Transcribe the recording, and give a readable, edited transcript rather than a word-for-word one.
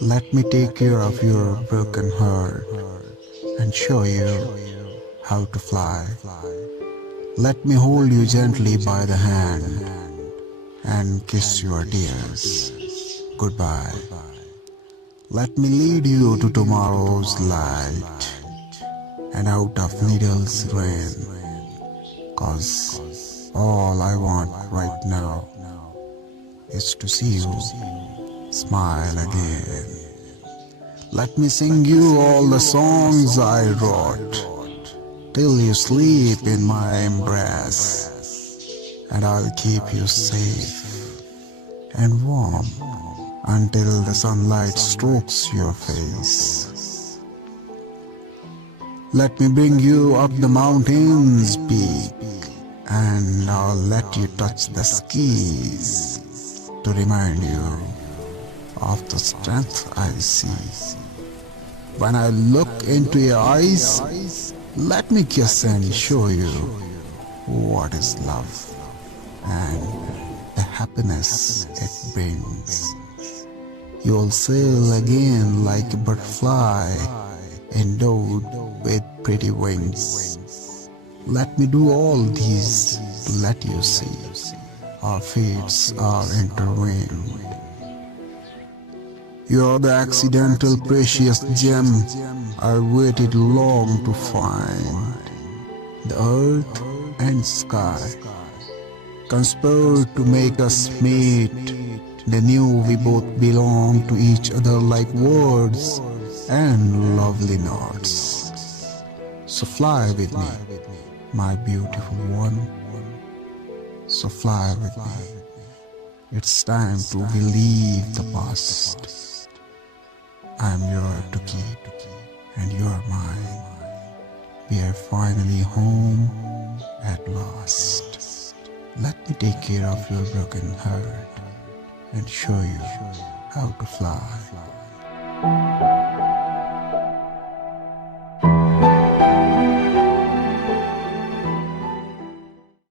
Let me take care of your broken heart and show you how to fly. Let me hold you gently by the hand and kiss your tears goodbye. Let me lead you to tomorrow's light and out of needles rain, 'cause all I want right now is to see you smile again. Let me sing you all the songs I wrote till you sleep in my embrace, and I'll keep you safe and warm until the sunlight strokes your face. Let me bring you up the mountain's peak, and I'll let you touch the skies to remind you of the strength I see. When I look into your eyes, let me kiss and show you what is love and the happiness it brings. You'll sail again like a butterfly, endowed with pretty wings. Let me do all these to let you see our fates are intertwined. You're the accidental precious gem I waited long to find. The earth and sky conspired to make us meet. They knew we both belong to each other like words and lovely notes. So fly with me, my beautiful one. So fly with me. It's time to believe the past. I'm yours to keep, and you're mine. We are finally home at last. Let me take care of your broken heart and show you how to fly.